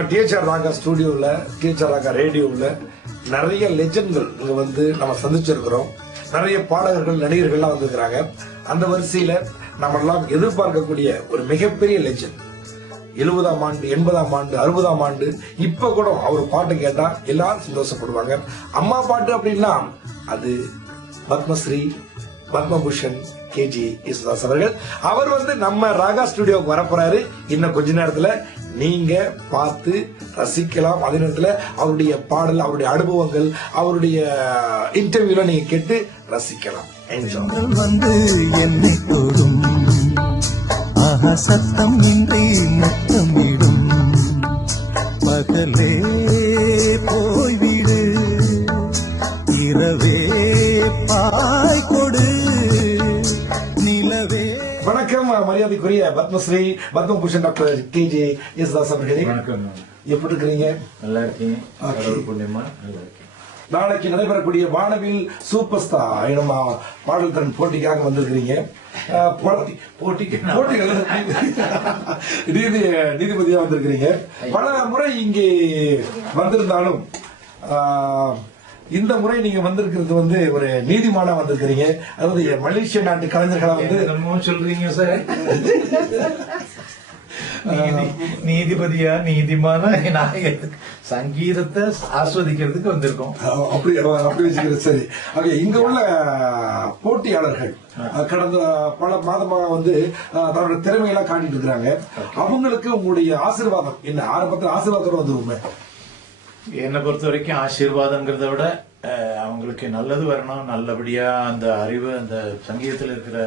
நம்ம டிஹெச்ஆர் ராகா ஸ்டுடியோவில், டிஹெச்ஆர் ராகா ரேடியோவில் நிறைய லெஜெண்ட்கள் இங்கே வந்து நம்ம சந்திச்சிருக்கிறோம். நிறைய பாடகர்கள், நடிகர்கள்லாம் வந்திருக்கிறாங்க. அந்த வரிசையில் நம்மெல்லாம் எதிர்பார்க்கக்கூடிய ஒரு மிகப்பெரிய லெஜெண்ட், 70ஆம் ஆண்டு, 80ஆம் ஆண்டு, 60ஆம் ஆண்டு, இப்ப கூட அவர் பாட்டு கேட்டா எல்லாரும் சந்தோஷப்படுவாங்க. அம்மா பாட்டு அப்படின்னா அது பத்மஸ்ரீ, பத்மபூஷன் கேஜி யேசுதாஸ் அவர்கள். அவர் வந்து நம்ம ராகா ஸ்டுடியோவுக்கு வரப்போறாரு. இன்னும் கொஞ்ச நேரத்துல நீங்க பார்த்து ரசிக்கலாம். அதே நேரத்துல அவருடைய பாடல், அவருடைய அனுபவங்கள், அவருடைய இன்டர்வியூல நீங்க கேட்டு ரசிக்கலாம். என்ஜாய். வந்து என்னை தொடும் சத்தம் இன்றி முத்தமிடும் பகலே போய்விடு இரவே பாய் கொடு நிலவே. வணக்கம் மரியாதைக்குரிய பத்மஸ்ரீ, பத்மபூஷன் டாக்டர் கேஜி யேசுதாஸ் அவர்களே. வணக்கம். எப்படி இருக்கிறீங்க? நல்லா இருக்கீங்க? புண்ணியமா நல்லா இருக்கேன். நாளைக்கு நடைபெறக்கூடிய வானவில் சூப்பர் ஸ்டார் நம்ம பாடல் திறன் போட்டிக்காக வந்திருக்கிறீங்க. நீதிபதியா வந்திருக்கிறீங்க. பல முறை இங்கே வந்திருந்தாலும் இந்த முறை நீங்க வந்திருக்கிறது வந்து ஒரு நீதிமானா வந்திருக்கிறீங்க. அதாவது மலேசிய நாட்டு கலைஞர்களா வந்து சொல்றீங்க சார். நீதிபதியா நீதிமான சங்கீதத்தை ஆஸ்வதிக்கிறதுக்கு வந்திருக்கோம். அப்படி வச்சுக்கிறது. சரி, ஓகே. இங்க உள்ள போட்டியாளர்கள் கடந்த பல மாதமாக வந்து தன்னோட திறமையெல்லாம் காட்டிட்டு இருக்கிறாங்க. அவங்களுக்கு உங்களுடைய ஆசீர்வாதம் என்ன? ஆரம்பத்தில் ஆசீர்வாதத்தோட வந்துருமே. என்னை பொறுத்த வரைக்கும் ஆசீர்வாதங்கிறத விட அவங்களுக்கு நல்லது வரணும். நல்லபடியா அந்த அறிவு, அந்த சங்கீதத்தில் இருக்கிற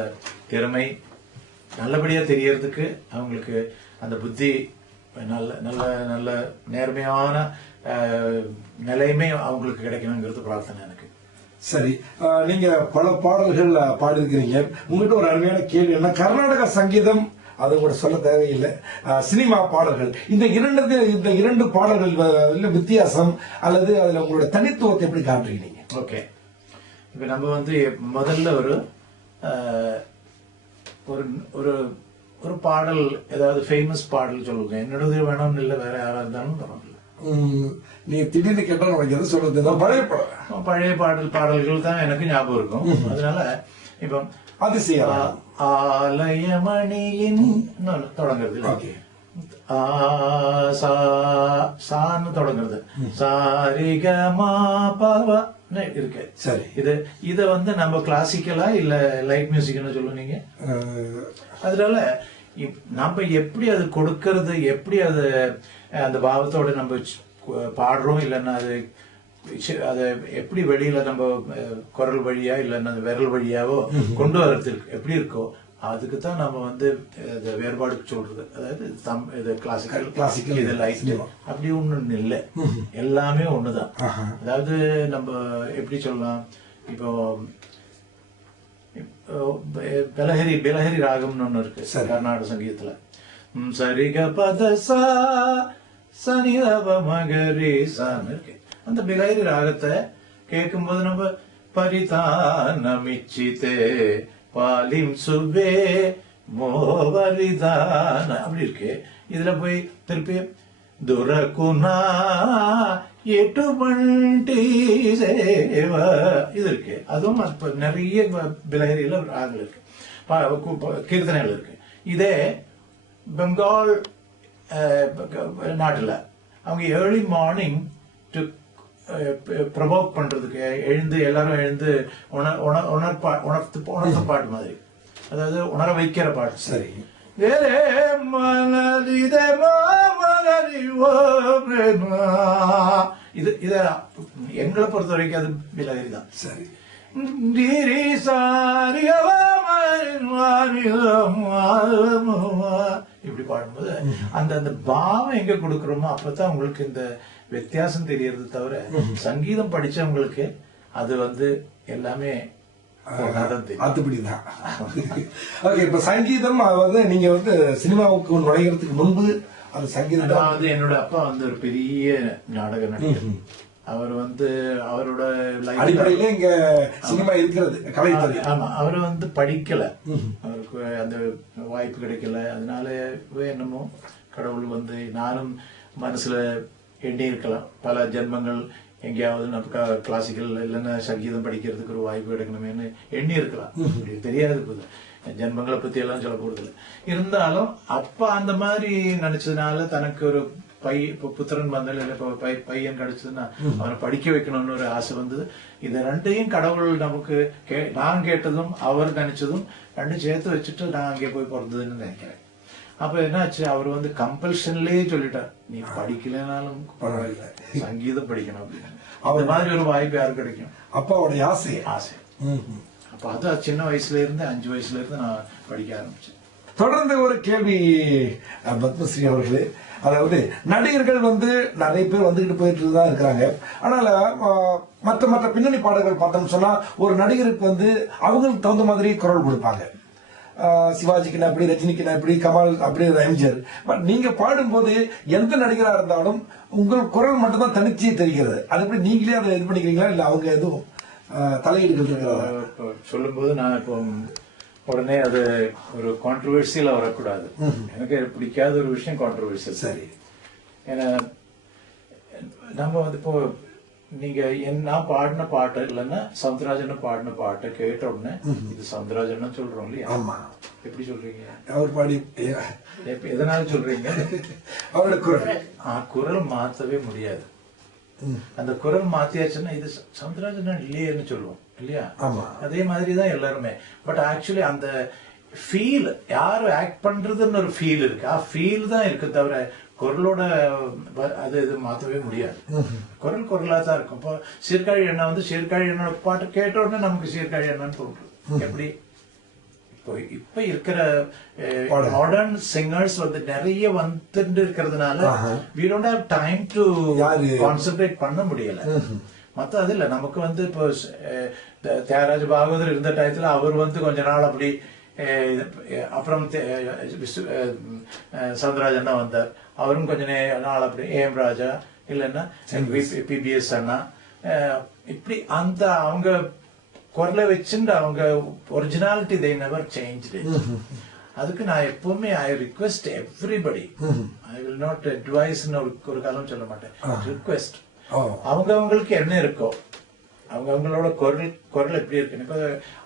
திறமை நல்லபடியா தெரியறதுக்கு அவங்களுக்கு அந்த புத்தி நல்ல நல்ல நல்ல நேர்மையான நிலையுமே அவங்களுக்கு கிடைக்கணுங்கிறது பிரார்த்தனை எனக்கு. சரி, நீங்க பல பாடல்கள் பாடிருக்கிறீங்க. உங்ககிட்ட ஒரு அருமையான கேள்வி என்ன, கர்நாடக சங்கீதம் அது கூட சொல்ல தேவையில்லை, சினிமா பாடல்கள், இந்த இரண்டு பாடல்கள் வித்தியாசம் அல்லது அதுல உங்களோட தனித்துவத்தை எப்படி காட்டுறீங்க? ஓகே, இப்ப நம்ம வந்து முதல்ல ஒரு ஒரு ஒரு பாடல், ஏதாவது ஃபேமஸ் பாடல் சொல்லுங்க. என்னோடது வேணும்னு இல்லை, வேற யாரா இருந்தாலும் பரவாயில்ல. நீ திடீர்னு கேட்டா எனக்கு எது சொல்றது? பழைய பாடல்கள் தான் எனக்கு ஞாபகம் இருக்கும். அதனால இப்போ அதிசயம் ஆலயமணியின் தொடங்குறது, சான்னு தொடங்குறது, சாரிகமா பாவா இருக்கு. சரி, இத வந்து நம்ம கிளாசிக்கலா இல்ல லைட் மியூசிக்னு சொல்லுவீங்க. அதனால நம்ம எப்படி அது கொடுக்கறது, எப்படி அது அந்த பாவத்தோட நம்ம பாடுறோம், இல்லைன்னா அதை எப்படி வெளியில நம்ம குரல் வழியா இல்லைன்னா விரல் வழியாவோ கொண்டு வர்றது எப்படி இருக்கோ அதுக்குதான் நம்ம வந்து வேறுபாடு சொல்றது. அதாவது இது கிளாசிக்கல், இது லைட், அப்படி ஒண்ணு இல்லை, எல்லாமே ஒண்ணுதான். அதாவது நம்ம எப்படி சொல்லலாம், இப்போ பெலஹரி ராகம்னு ஒண்ணு இருக்கு கர்நாடக சங்கீதத்துல. சரிக பதசா சனிதப மகரி சான்னு இருக்கு. அந்த பெலஹரி ராகத்தை கேட்கும்போது நம்ம பரிதானமிச்சிதே பாலிம் சுபே மோவரிதான அப்படி இருக்கு. இதுல போய் திருப்பி துரகுனா எட்டுமண்டி சேவ இது இருக்கு. அதுவும் நிறைய பிலஹரியில ராகங்கள் இருக்கு, கீர்த்தனைகள் இருக்கு. இதே பெங்கால் நாட்டுல அவங்க ஏர்லி மார்னிங் டு ப்ரொவோக் பண்றதுக்கு எல்லாரும் எழுந்து உணர்த்து பாட்டு மாதிரி, அதாவது உணர வைக்கிற பாட்டு. சரி, இத எங்களை பொறுத்த வரைக்கும் அது பிலஹரி தான். சரி, இப்படி பாடும்போது அந்த பாவம் எங்க கொடுக்கறோமோ அப்பதான் உங்களுக்கு இந்த வித்தியாசம் தெரியறது. தவிர சங்கீதம் படிச்சவங்களுக்கு அது வந்து எல்லாமே அதுபடிதான். ஓகே, இப்ப சங்கீதம் வந்து நீங்க வந்து சினிமாவுக்கு நுழைகிறதுக்கு முன்பு அது சங்கீதம் வந்து என்னோட அப்பா வந்து ஒரு பெரிய நாடக நடிகர். அவர் வந்து அவரோட அடிப்படையில இங்க சினிமா இருக்கிறது கலைத்துறை. ஆமா, அவர் வந்து படிக்கல, அவருக்கு அந்த வாய்ப்பு கிடைக்கல. அதனால என்னமோ கடவுள் வந்து நானும் மனசுல எண்ணி இருக்கலாம். பல ஜென்மங்கள் எங்கேயாவது நமக்கு கிளாசிக்கல் இல்லைன்னா சங்கீதம் படிக்கிறதுக்கு ஒரு வாய்ப்பு எடுக்கணுமேனு எண்ணி இருக்கலாம். தெரியாது போது ஜென்மங்களை பத்தி எல்லாம் சொல்ல போறதில்லை. இருந்தாலும் அப்ப அந்த மாதிரி நினைச்சதுனால தனக்கு ஒரு புத்திரன் வந்தாலும் இல்ல பையன் கிடைச்சதுன்னா அவனை படிக்க வைக்கணும்னு ஒரு ஆசை வந்தது. இது ரெண்டையும் கடவுள் நமக்கு நான் கேட்டதும் அவர் நினைச்சதும் ரெண்டும் சேர்த்து வச்சுட்டு நான் அங்கே போய் பிறந்ததுன்னு நினைக்கிறேன். அப்ப என்னாச்சு, அவர் வந்து கம்பல்ஷன்லயே சொல்லிட்டார், நீ படிக்கலனாலும் பரவாயில்ல, சங்கீதம் படிக்கணும் அப்படின்னு. அந்த மாதிரி ஒரு வாய்ப்பு யாருக்கு கிடைக்கும்? அப்பாவோட ஆசை. அப்ப அது சின்ன வயசுல இருந்து 5 வயசுல இருந்து நான் படிக்க ஆரம்பிச்சேன். தொடர்ந்து ஒரு கேள்வி பத்மஸ்ரீ அவர்களே, அதாவது நடிகர்கள் வந்து நிறைய பேர் வந்துகிட்டு போயிட்டு தான் இருக்கிறாங்க. ஆனால் மற்ற பின்னணி பாடல்கள் பார்த்தோம்னு சொன்னா ஒரு நடிகருக்கு வந்து அவங்களுக்கு தகுந்த மாதிரி குரல் கொடுப்பாங்க. சிவாஜிக்கு அப்படி, ரஜினிக்கு அப்படி, கமல் அப்படி, எம்ஜிஆர். பட் நீங்க பாடும்போது எந்த நடிகரா இருந்தாலும் உங்கள் குரல் மட்டும் தான் தனிச்சே தெரிகிறது. அது எப்படி நீங்களே அதை இது பண்ணிக்கிறீங்களா, இல்ல அவங்க எதுவும் தலையீடுகள் இருக்கிறதா? சொல்லும் போது நான் இப்போ உடனே அது ஒரு கான்ட்ரவர்சியலா வரக்கூடாது. எனக்கு பிடிக்காத ஒரு விஷயம் கான்ட்ரவர்சியல். சரி, ஏன்னா நம்ம வந்து இப்போ நீங்க நான் பாடின பாட்டு இல்லைன்னா சவுந்தரராஜன் பாடின பாட்டை கேட்ட உடனே இது சவுந்தரராஜன் சொல்றோம் இல்லையா? ஆமா. எப்படி சொல்றீங்க? அவர் பாடி எதனால சொல்றீங்க? அவரோட குரல் குரல் மாத்தவே முடியாது. அந்த குரல் மாத்தியாச்சுன்னா இது சவுந்தரராஜன் இல்லையேன்னு சொல்லுவோம் இல்லையா? அதே மாதிரிதான் எல்லாருமே. பட் ஆக்சுவலி அந்த ஃபீல், யாரு ஆக்ட் பண்றதுன்னு ஒரு ஃபீல் இருக்கு. ஃபீல் தான் இருக்கு தவிர குரலோட அது இது மாத்தவே முடியாது. குரல் குரலா தான் இருக்கும். இப்போ சீர்காழி அண்ணா வந்து சீர்காழி அண்ணோட பாட்டு கேட்ட உடனே நமக்கு சீர்காழி அண்ணான்னு தோன்றும். எப்படி இப்ப இருக்கிற மாடர்ன் சிங்கர்ஸ் வந்து நிறைய வந்துட்டு இருக்கிறதுனால we don't have time to concentrate பண்ண முடியல. மத்த அது இல்ல, நமக்கு வந்து இப்போ தியாகராஜ பாகவதர் இருந்த டயத்துல அவர் வந்து கொஞ்ச நாள் அப்படி, அப்புறம் சவுந்தரராஜன் தான் வந்தார், அவரும் கொஞ்ச நாள் அப்படி, ஏஎம் ராஜா இல்லைன்னா பிபிஎஸ் அண்ணா, இப்படி அந்த அவங்க குரலை வச்சுட்டு அவங்க originality they never changed it. அதுக்கு நான் எப்பவுமே I request everybody, I will not advice ஒரு காலம் சொல்ல மாட்டேன், ரிக்வெஸ்ட். அவங்க அவங்களுக்கு என்ன இருக்கோ, அவங்க அவங்களோட குரல் எப்படி இருக்குன்னு இப்போ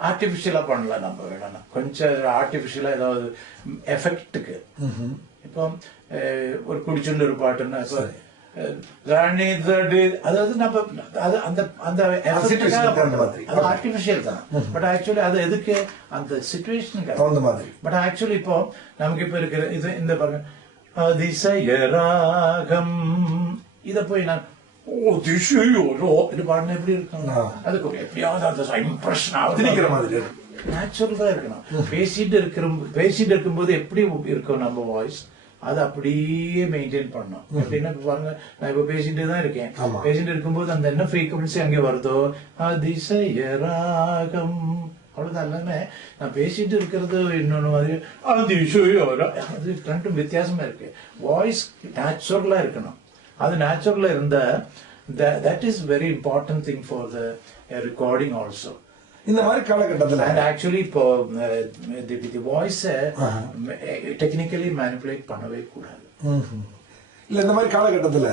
ஆர்டிபிஷியலா பண்ணலாம். நம்ம வேணும்னா கொஞ்சம் ஆர்டிபிஷியலா ஏதாவது எஃபெக்டுக்கு, இப்போ ஒரு குடிச்சுள்ள ஒரு பாட்டுன்னா இப்போ அதாவது நம்ம அந்த ஆர்டிபிஷியல் தான். பட் ஆக்சுவலி அது எதுக்கு அந்த சிச்சுவேஷனுக்கு. பட் ஆக்சுவலி இப்போ நமக்கு இப்ப இருக்கிற இது இந்த பாருங்க, அதிசயராகம், இத போய் நான் பாடின எப்படி இருக்கணும், அதுக்கு எப்படியாவது அந்த இம்ப்ரெஷன் ஆகுது, நேச்சுரலா இருக்கணும். பேசிட்டு இருக்கும்போது எப்படி இருக்கும் நம்ம வாய்ஸ், அது அப்படியே மெயின்டைன் பண்ணணும். எப்படின்னா பாருங்க, நான் இப்ப பேசிட்டு தான் இருக்கேன், பேசிட்டு இருக்கும்போது அந்த என்ன ஃப்ரீக்வன்சி அங்கே வருதோ, அதிசயராகம், அவ்வளவுதான். இல்லைன்னு நான் பேசிட்டு இருக்கிறது இன்னொன்னு மாதிரி அது ரெண்டும் வித்தியாசமா இருக்கு. வாய்ஸ் நேச்சுரலா இருக்கணும். அது நேச்சுரலா இருந்தா that is very important thing for the recording also. இந்த மாதிரி காலகட்டத்தில் and actually இப்போ the voice technically manipulate பண்ணவே கூடாது. இல்ல இந்த மாதிரி காலகட்டத்துல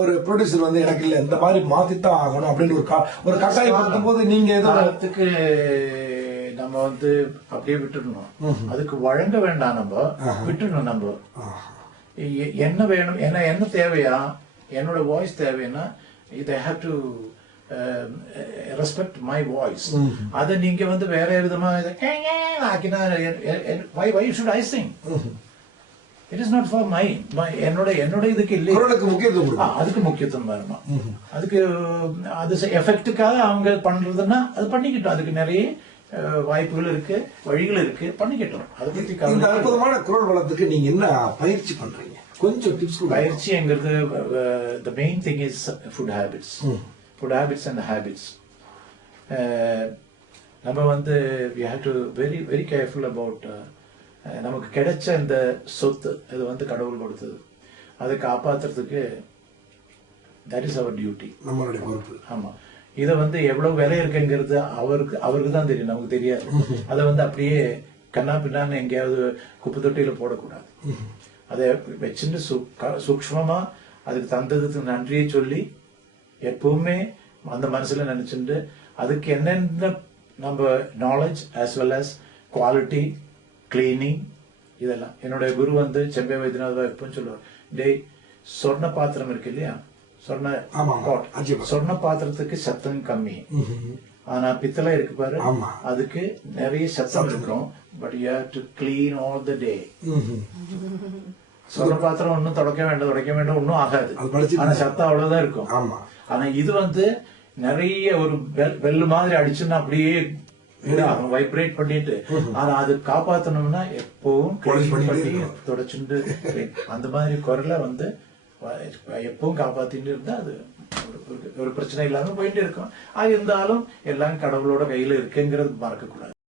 ஒரு ப்ரொடியூசர் வந்து எனக்கு இல்ல இந்த மாதிரி மாத்தித்தான் ஆகணும் அப்படின்னு ஒரு கட்டாயப்படுத்தும் போது நீங்க எதுக்கு நம்ம வந்து அப்படியே விட்டுடணும், அதுக்கு வழங்க வேண்டாம், நம்ம விட்டுடணும். நம்ம என்ன வேணும், என்ன தேவையா, என்னோட வாய்ஸ் தேவைன்னா they have to respect my voice. அதை நீங்க வந்து வேற விதமா ஆக்கினா why should I sing? It is not for my என்னோட இதுக்கு இல்லை, அதுக்கு முக்கியத்துவம் வரணும். அதுக்கு அது எஃபெக்டுக்காக அவங்க பண்றதுன்னா அது பண்ணிக்கிட்டோம். அதுக்கு நிறைய வாய்ப்புகள் இருக்கு, வழிகள் இருக்கு, பண்ணிக்கிட்டோம். அதை பத்தி இந்த அற்புதமான குரல் வளத்துக்கு நீங்க என்ன பயிற்சி பண்றீங்க? கொஞ்சம் tips. பயிற்சிங்கிறது the main thing is food habits and habits. நம்ம வந்து we have to very careful about நமக்கு கிடைச்ச இந்த சொத்து, இது வந்து கடவுள் கொடுத்தது, அதை காப்பாத்துறதுக்கு that is our duty, நம்மளுடைய பொறுப்பு. ஆமா, இதை வந்து எவ்வளவு விலை இருக்குங்கிறது அவருக்கு தான் தெரியும், நமக்கு தெரியாது. அதை வந்து அப்படியே கண்ணா பின்னான்னு எங்கேயாவது குப்பை தொட்டியில போடக்கூடாது. அதை வச்சுட்டு சூக்ஷ்மமா அதுக்கு தந்ததுக்கு நன்றியை சொல்லி எப்பவுமே அந்த மனசுல நினைச்சுட்டு அதுக்கு என்னென்ன நம்ம knowledge as well as quality cleaning இதெல்லாம் என்னுடைய குரு வந்து செம்பை வைத்தியநாத எப்பவும் சொல்லுவார், டேய் சொர்ண பாத்திரம் இருக்கு இல்லையா, சொர்ண pot. சொர்ண பாத்திரத்துக்கு சத்தம் கம்மி, ஆனா பித்தளை இருக்கு பாரு அதுக்கு நிறைய சத்தம் இருக்கும். But you have to clean all the day. சொர்ண பாத்திரம் ஒன்னும் தொடக்க வேண்டாம் ஒன்னும் ஆகாது, ஆனா சத்தம் அவ்வளவுதான் இருக்கும். ஆனா இது வந்து நிறைய ஒரு வெள்ளு மாதிரி அடிச்சுன்னா அப்படியே வைப்ரேட் பண்ணிட்டு, ஆனா அது காப்பாத்தணும்னா எப்பவும் பண்ணி தொடச்சுண்டு அந்த மாதிரி குரலை வந்து எப்பவும் காப்பாத்திட்டு இருந்தா அது ஒரு பிரச்சனை இல்லாம போயிட்டு இருக்கும். அது இருந்தாலும் எல்லாம் கடவுளோட கையில இருக்குங்கிறது மறக்க கூடாது.